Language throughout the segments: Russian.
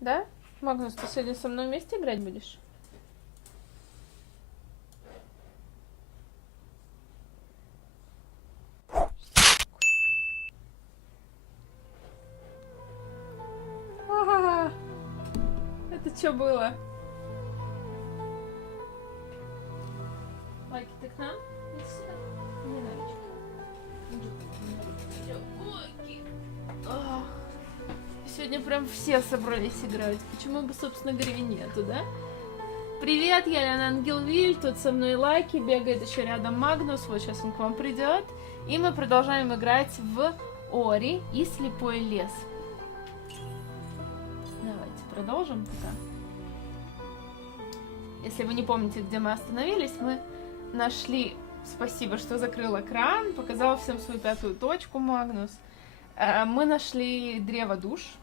Да? Магнус, ты сегодня со мной вместе играть будешь? А-а-а. Это что было? Лайки, ты к нам? Иди сюда. Не на ручки. Ах. Сегодня прям все собрались играть. Почему бы, собственно говоря, и нету, да? Привет, я Лена Ангелвиль, тут со мной Лайки, бегает еще рядом Магнус, вот сейчас он к вам придет. И мы продолжаем играть в Ори и Слепой лес. Давайте продолжим пока. Если вы не помните, где мы остановились, мы нашли... Спасибо, что закрыл экран, показал всем свою пятую точку, Магнус. Мы нашли древо душ.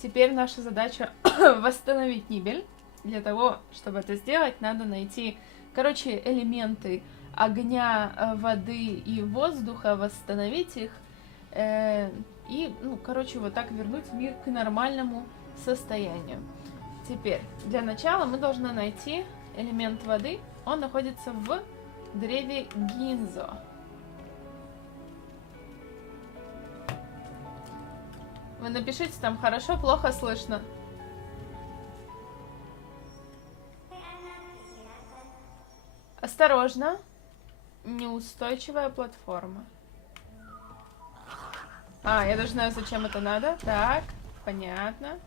Теперь наша задача восстановить Нибель. Для того, чтобы это сделать, надо найти, короче, элементы огня, воды и воздуха, восстановить их. И, короче, вот так вернуть мир к нормальному состоянию. Теперь, для начала мы должны найти элемент воды. Он находится в древе Гинзо. Вы напишите там, хорошо, плохо слышно. Осторожно. Неустойчивая платформа. Я даже знаю, зачем это надо. Так, понятно.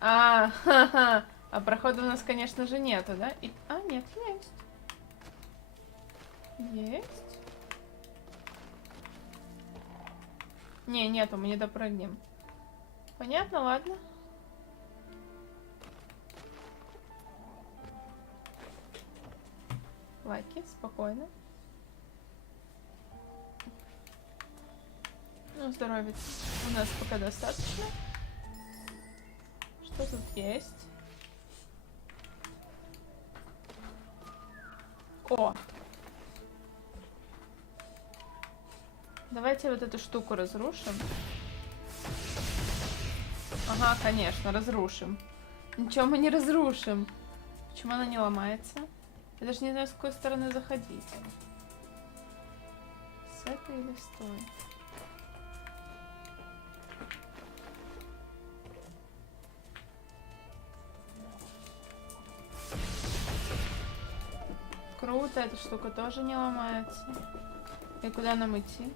Ха-ха. А прохода у нас, конечно же, нету, да? Нет, есть. Есть. Нету, мы не допрыгнем. Понятно, ладно. Лайки, спокойно. Здоровья у нас пока достаточно. Что тут есть? О! Давайте вот эту штуку разрушим. Ага, конечно, разрушим. Ничего мы не разрушим. Почему она не ломается? Я даже не знаю, с какой стороны заходить. С этой или с той? Круто, эта штука тоже не ломается. И куда нам идти?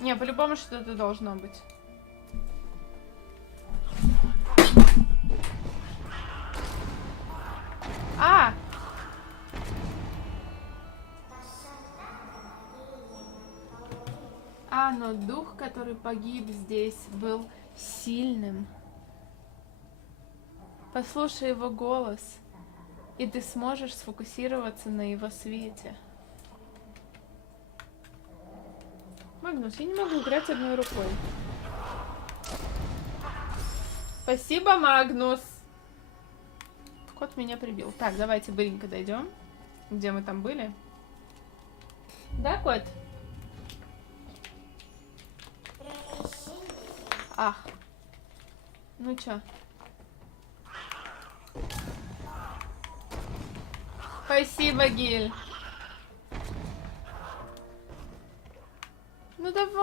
Не, по-любому что-то должно быть. Но дух, который погиб здесь, был сильным. Послушай его голос, и ты сможешь сфокусироваться на его свете. Магнус, я не могу играть одной рукой. Спасибо, Магнус. Кот меня прибил. Так, давайте быстренько дойдем. Где мы там были? Да, кот? Ах. Ну чё? Спасибо, Гиль. Ну давай.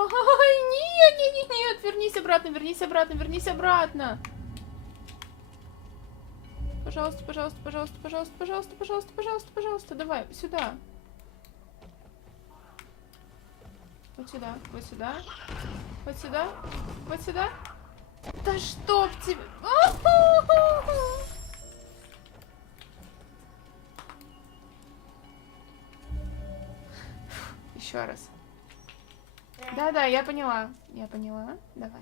Нет. Вернись обратно, вернись обратно, вернись обратно. Пожалуйста, пожалуйста, пожалуйста, пожалуйста, пожалуйста, пожалуйста, пожалуйста, пожалуйста. Давай, сюда. Вот сюда, вот сюда. Вот сюда, вот сюда. Да чтоб тебе... Еще раз. Да, я поняла. Я поняла. Давай.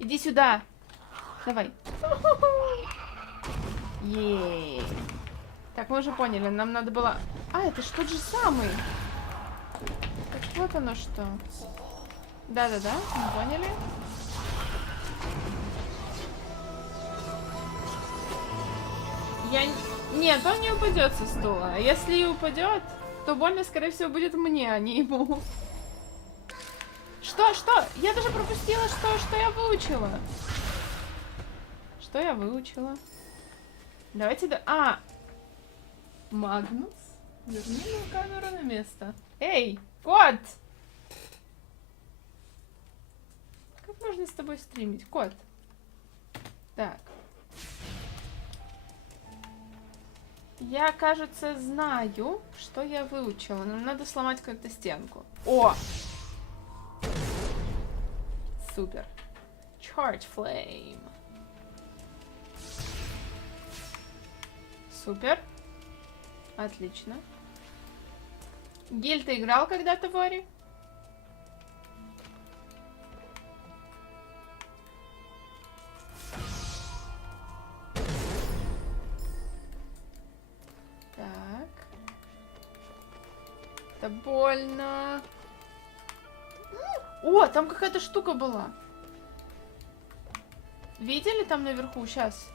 Иди сюда. Давай. Ей. Так, мы уже поняли. Нам надо было... это ж тот же самый. Так вот оно что. Да, мы поняли. Нет, он не упадет со стула. А если и упадет, то больно, скорее всего, будет мне, а не ему. Что? Что? Я даже пропустила, что я выучила. Что я выучила? Давайте Магнус, верни мою камеру на место. Эй, кот! Как можно с тобой стримить, кот? Так. Я, кажется, знаю, что я выучила. Нам надо сломать как-то стенку. О! Супер. Charge Flame. Супер. Отлично. Гиль, ты играл когда-то в Ори? Так. Это больно. О, там какая-то штука была. Видели там наверху? Сейчас.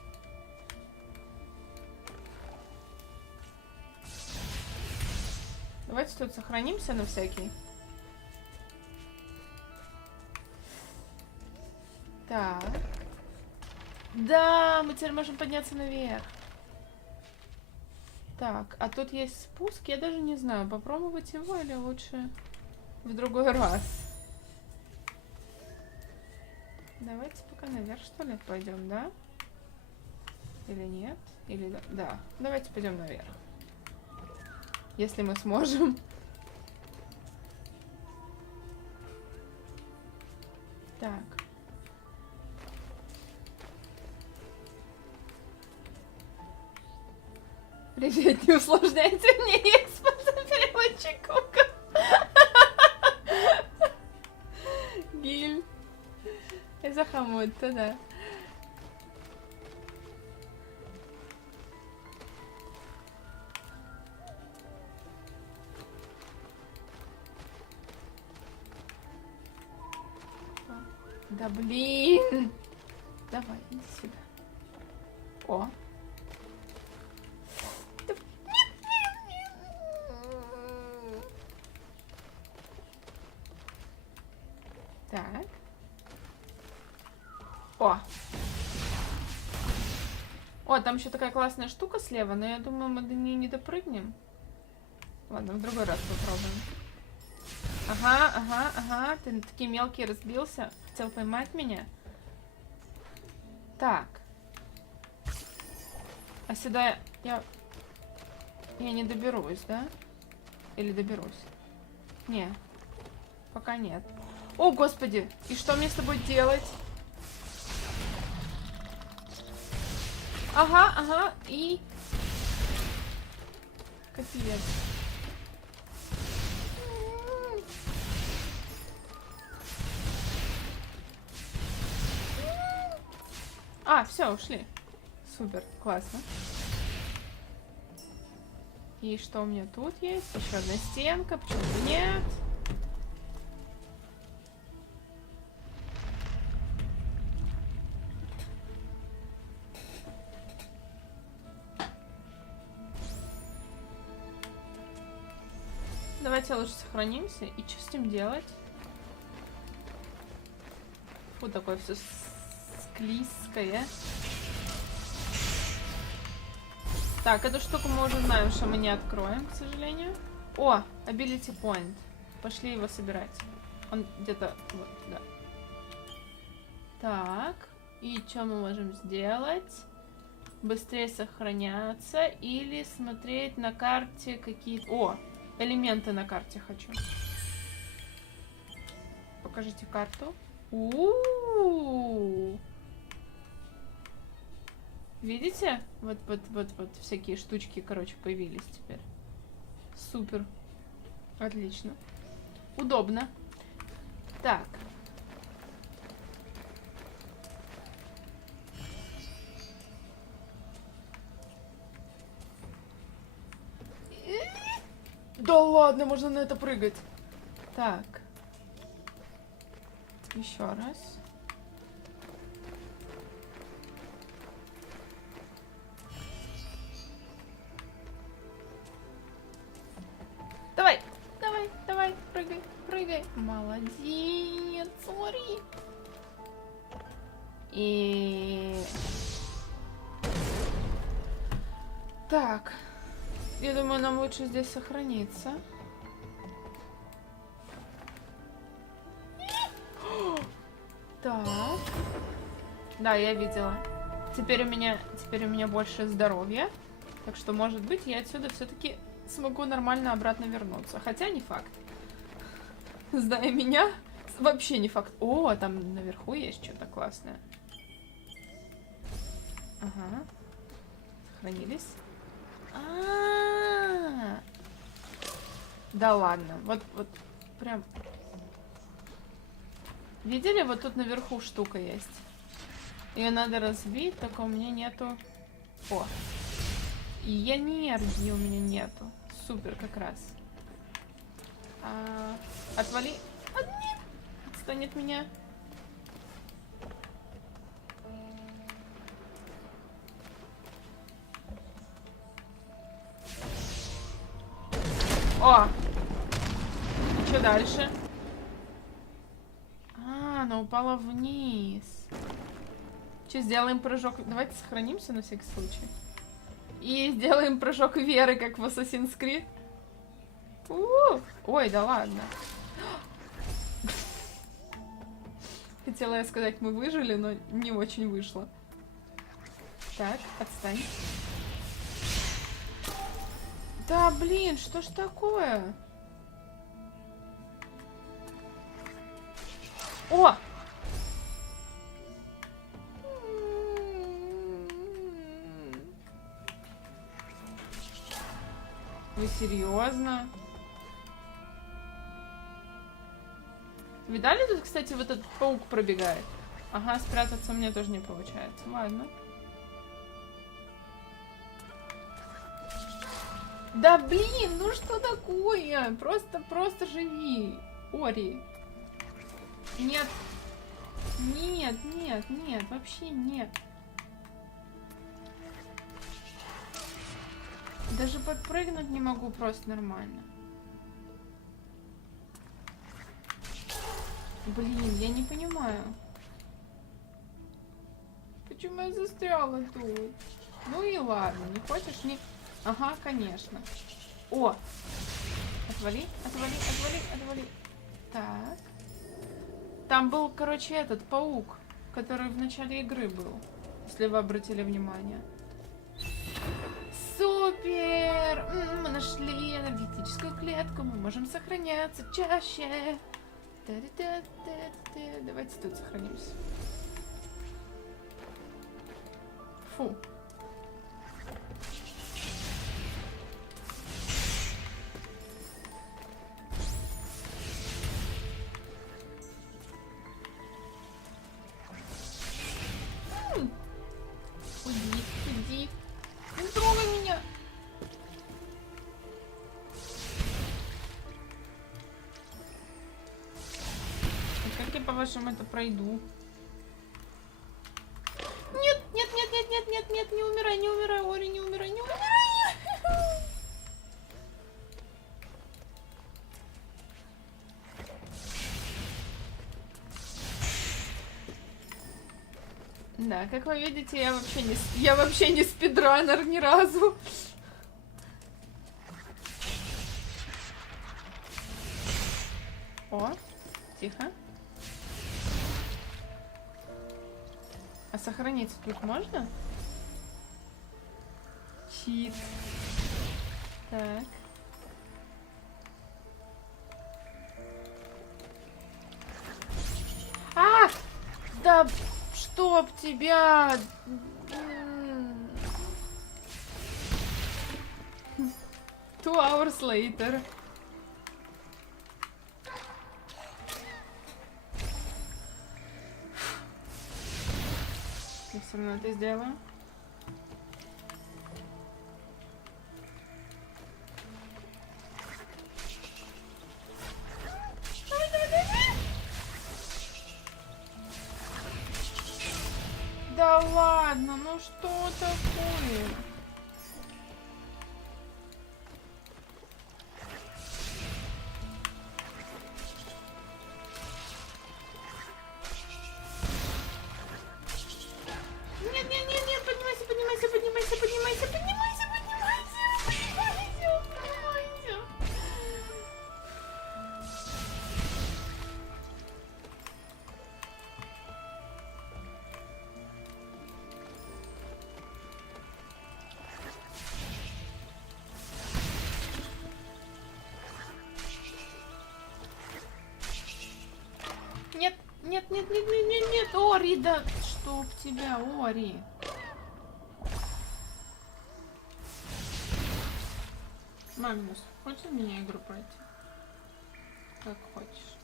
Давайте тут сохранимся на всякий. Так. Да, мы теперь можем подняться наверх. Так, а тут есть спуск, я даже не знаю, попробовать его или лучше в другой раз. Давайте пока наверх, что ли, пойдем, да? Или нет? Или да? Да. Давайте пойдем наверх. Если мы сможем. Так. Привет, не усложняйте мне экспорт переводчиком. Гиль. إذا حمود да. Да блин. Давай, иди сюда. О. Так. О, там еще такая классная штука слева, но я думаю, мы до нее не допрыгнем. Ладно, в другой раз попробуем. Ага, ты такие мелкие разбился. Хотел поймать меня. Так. А сюда я не доберусь, да? Или доберусь? Не. Пока нет. О, господи! И что мне с тобой делать? Ага, и... Капец. Все, ушли. Супер, классно. И что у меня тут есть? Еще одна стенка, почему-то нет. Давайте лучше сохранимся. И что с ним делать? Фу, такое все склизкое. Так, эту штуку мы уже знаем, что мы не откроем, к сожалению. О, Ability Point. Пошли его собирать. Он где-то... Вот, да. Так. И что мы можем сделать? Быстрее сохраняться или смотреть на карте какие-то... О, элементы на карте хочу. Покажите карту. У-у-у-у. Видите? Вот всякие штучки, короче, появились теперь. Супер. Отлично. Удобно. Так. Да ладно, можно на это прыгать. Так. Еще раз. прыгай. Молодец, смотри. И... Так. Я думаю, нам лучше здесь сохраниться. Так. Да, я видела. Теперь у меня больше здоровья. Так что, может быть, я отсюда все-таки смогу нормально обратно вернуться. Хотя не факт. Зная меня, вообще не факт. О, там наверху есть что-то классное. Ага. Сохранились. А-а-а. Да ладно. Вот прям... Видели? Вот тут наверху штука есть. Ее надо разбить, только у меня нету... О! И энергии у меня нету. Супер, как раз. Отвали. Нет! Отстань от меня. О! Что дальше? Она упала вниз. Что, сделаем прыжок? Давайте сохранимся на всякий случай. И сделаем прыжок веры, как в Assassin's Creed. Ой, да ладно. Хотела я сказать, мы выжили, но не очень вышло. Так, отстань. Да, блин, что ж такое? О! Вы серьезно? Видали, тут, кстати, вот этот паук пробегает? Ага, спрятаться мне тоже не получается. Ладно. Да блин, ну что такое? Просто живи. Ори. Нет. Нет, вообще нет. Даже подпрыгнуть не могу просто нормально. Блин, я не понимаю. Почему я застряла тут? Ну и ладно, не хочешь, не... Ага, конечно. О! Отвали. Так. Там был, короче, этот паук, который в начале игры был. Если вы обратили внимание. Супер! Мы нашли энергетическую клетку. Мы можем сохраняться чаще. Давайте тут сохранимся. Фу. Уйди. Не трогай меня. Как я, по-вашему, это пройду? Нет, не умирай, Ори, не умирай. Да, как вы видите, я вообще не спидранер ни разу. О, тихо. А сохраниться тут можно? Чит. Так. Да чтоб тебя... 2 hours later. Я все равно это сделаю. Да ладно, ну что такое? Нет, нет, нет, нет, нет, нет, Ори, да чтоб тебя, Ори. Магнус, хочешь у меня игру пройти? Как хочешь.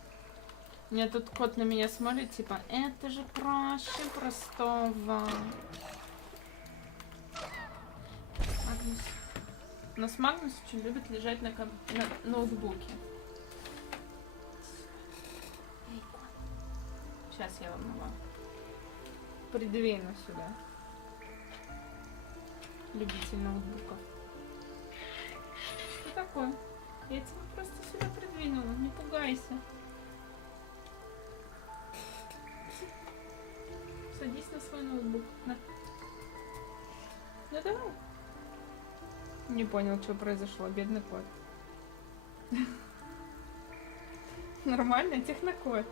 Мне тут кот на меня смотрит, типа, это же проще простого. Магнус. У нас Магнус очень любит лежать на ноутбуке. Сейчас я вам его придвину сюда. Любитель ноутбуков. Что такое? Я тебя просто сюда придвинула, не пугайся. Садись на свой ноутбук. На. Ну давай. Не понял, что произошло, бедный кот. Нормально, технокот.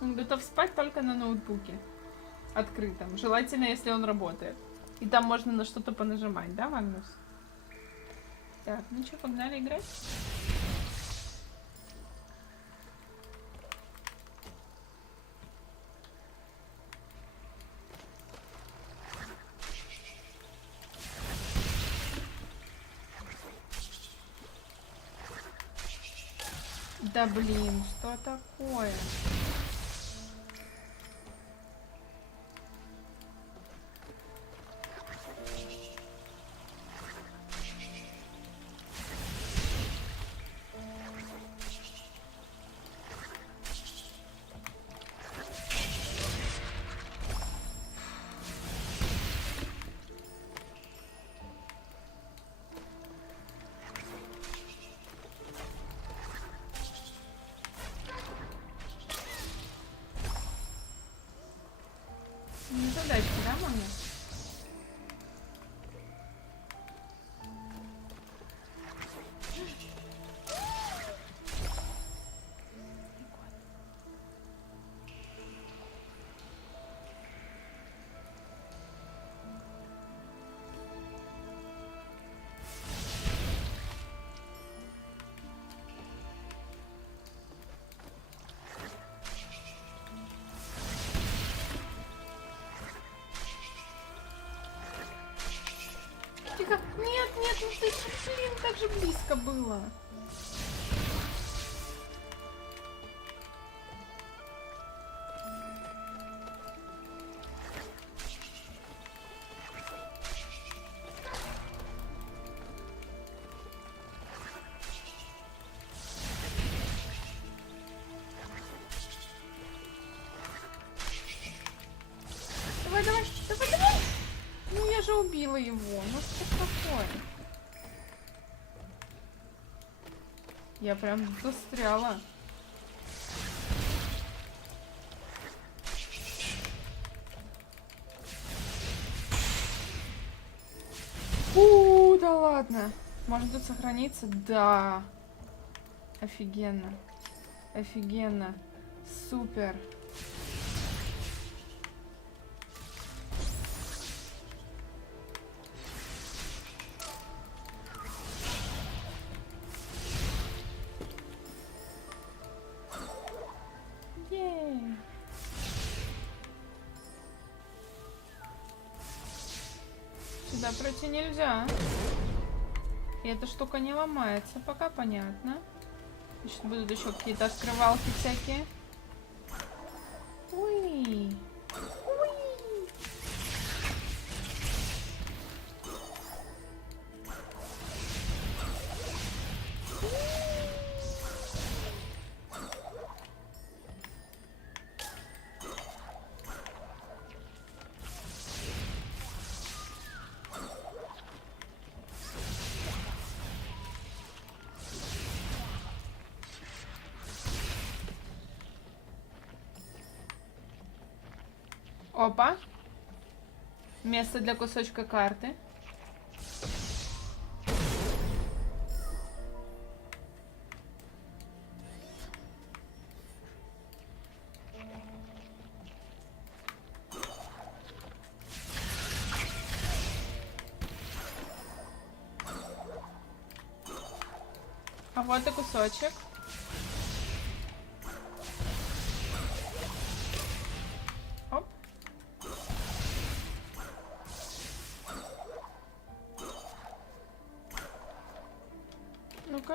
Он готов спать только на ноутбуке. Открытом. Желательно, если он работает. И там можно на что-то понажимать, да, Магнус? Так, ну что, погнали играть? Да блин, что такое? Задачки, да, мама? Тихо. Нет, нет, ну ты, блин, как же близко было. Давай, давай, давай, давай. Ну я же убила его. Ну что такое? Я прям застряла. Да ладно. Может тут сохраниться? Да. Офигенно. Офигенно. Супер. Сюда пройти нельзя. И эта штука не ломается, пока понятно. Значит, будут еще какие-то открывалки всякие. Ой. Опа. Место для кусочка карты. А вот и кусочек.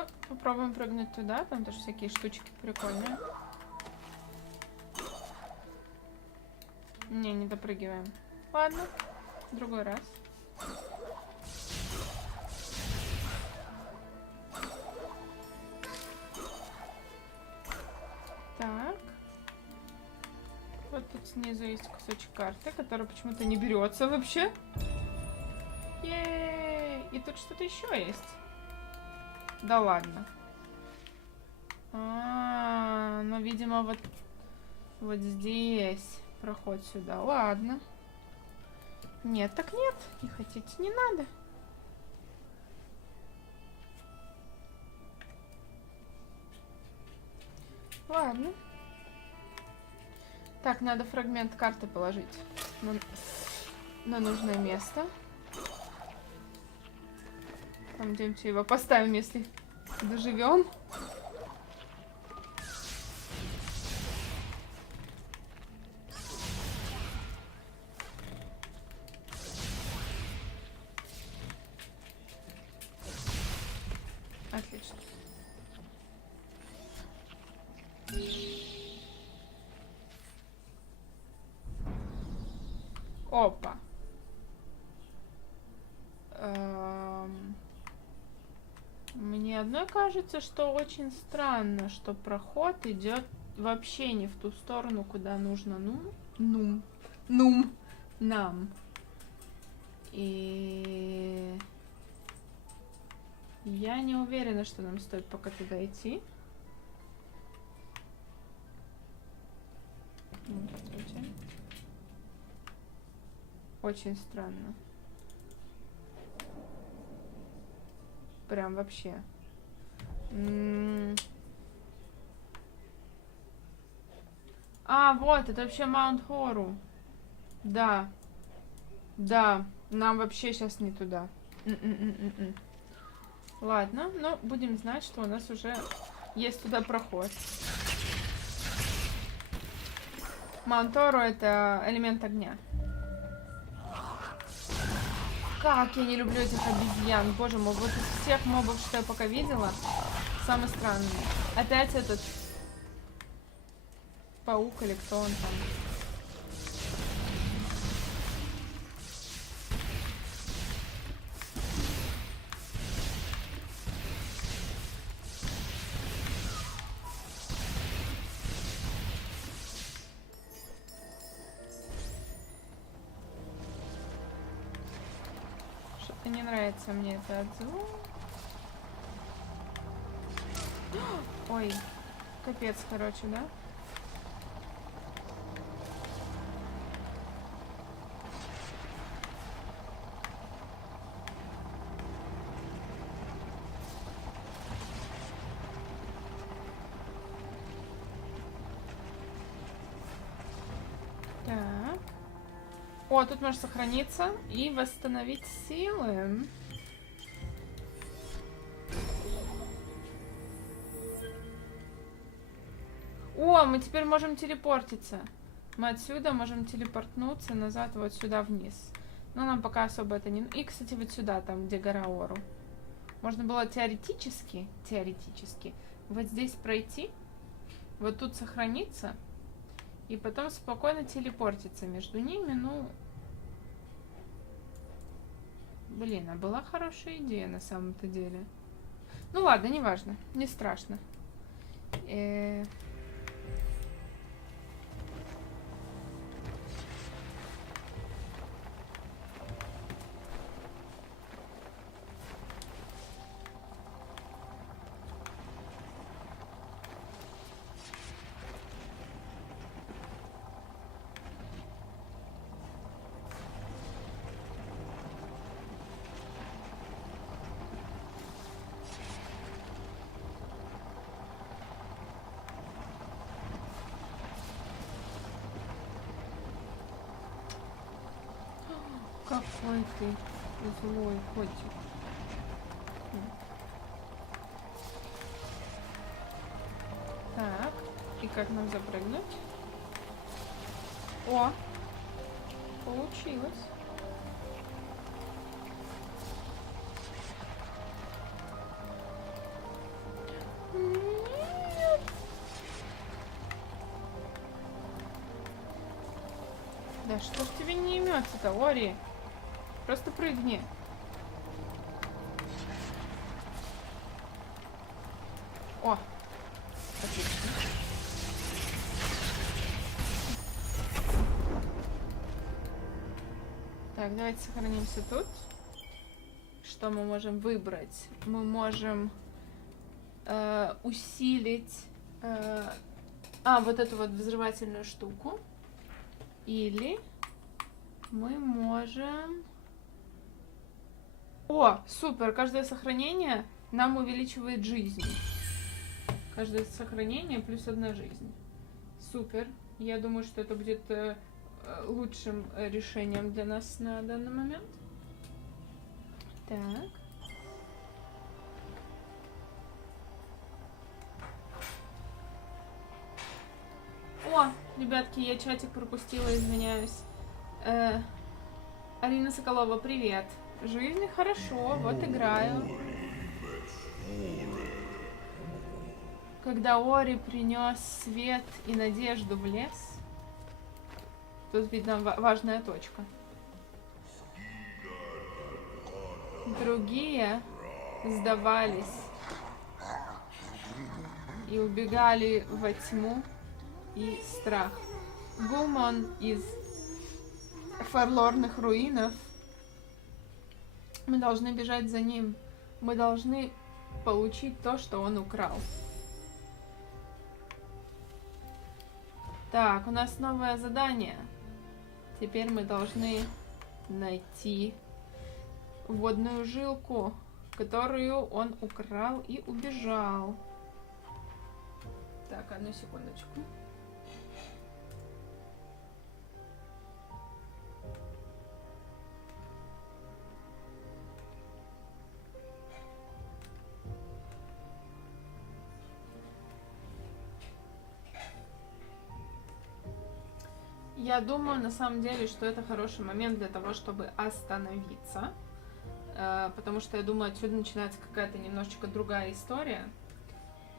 Ну, попробуем прыгнуть туда, там тоже всякие штучки прикольные. Не допрыгиваем. Ладно, в другой раз. Так. Вот тут снизу есть кусочек карты, который почему-то не берется вообще. Ей! И тут что-то еще есть. Да ладно. Ну, видимо, вот здесь проход сюда. Ладно. Нет, так нет. Не хотите, не надо. Ладно. Так, надо фрагмент карты положить на нужное место. Там где-нибудь его поставим, если доживем. Отлично. Опа. Мне одной кажется, что очень странно, что проход идет вообще не в ту сторону, куда нужно. Нам. И я не уверена, что нам стоит пока туда идти. Очень странно. Прям вообще. Вот, это вообще Маунт Хору. Да. Да, нам вообще сейчас не туда. Ладно, ну, будем знать, что у нас уже есть туда проход. Маунт Хору — это элемент огня. Как я не люблю этих обезьян. Боже мой, вот из всех мобов, что я пока видела, самый странный. Опять этот паук или кто он там. Что-то не нравится мне этот звук. Ой, капец, короче, да? Так. О, тут можно сохраниться и восстановить силы. О, мы теперь можем телепортиться. Мы отсюда можем телепортнуться назад вот сюда вниз. Но нам пока особо это не... И, кстати, вот сюда, там, где гора Ору. Можно было теоретически, вот здесь пройти, вот тут сохраниться, и потом спокойно телепортиться между ними. Ну, блин, а была хорошая идея на самом-то деле. Ну ладно, неважно, не страшно. Какой ты злой котик. Так, и как нам запрыгнуть? О, получилось. Да что ж тебе не имется-то, Ори? Просто прыгни. О, отлично. Так, давайте сохранимся тут. Что мы можем выбрать? Мы можем усилить вот эту вот взрывательную штуку. Или мы можем... О, супер! Каждое сохранение нам увеличивает жизнь. Каждое сохранение плюс 1 жизнь. Супер. Я думаю, что это будет лучшим решением для нас на данный момент. Так. О, ребятки, я чатик пропустила, извиняюсь. Алина Соколова, привет. Жизнь хорошо, вот играю. Когда Ори принес свет и надежду в лес. Тут видно важная точка. Другие сдавались и убегали во тьму и страх. Гуман из фарлорных руинов. Мы должны бежать за ним. Мы должны получить то, что он украл. Так, у нас новое задание. Теперь мы должны найти водную жилку, которую он украл и убежал. Так, одну секундочку. Я думаю, на самом деле, что это хороший момент для того, чтобы остановиться. Потому что я думаю, отсюда начинается какая-то немножечко другая история.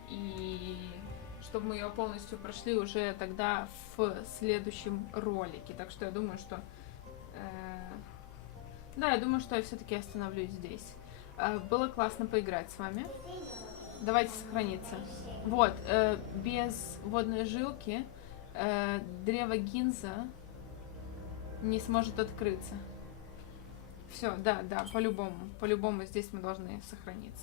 И чтобы мы ее полностью прошли уже тогда в следующем ролике. Так что я думаю, что... Да, я думаю, что я все-таки остановлюсь здесь. Было классно поиграть с вами. Давайте сохраниться. Вот, без водной жилки древо Гинза не сможет открыться. Все, да, по-любому здесь мы должны сохраниться.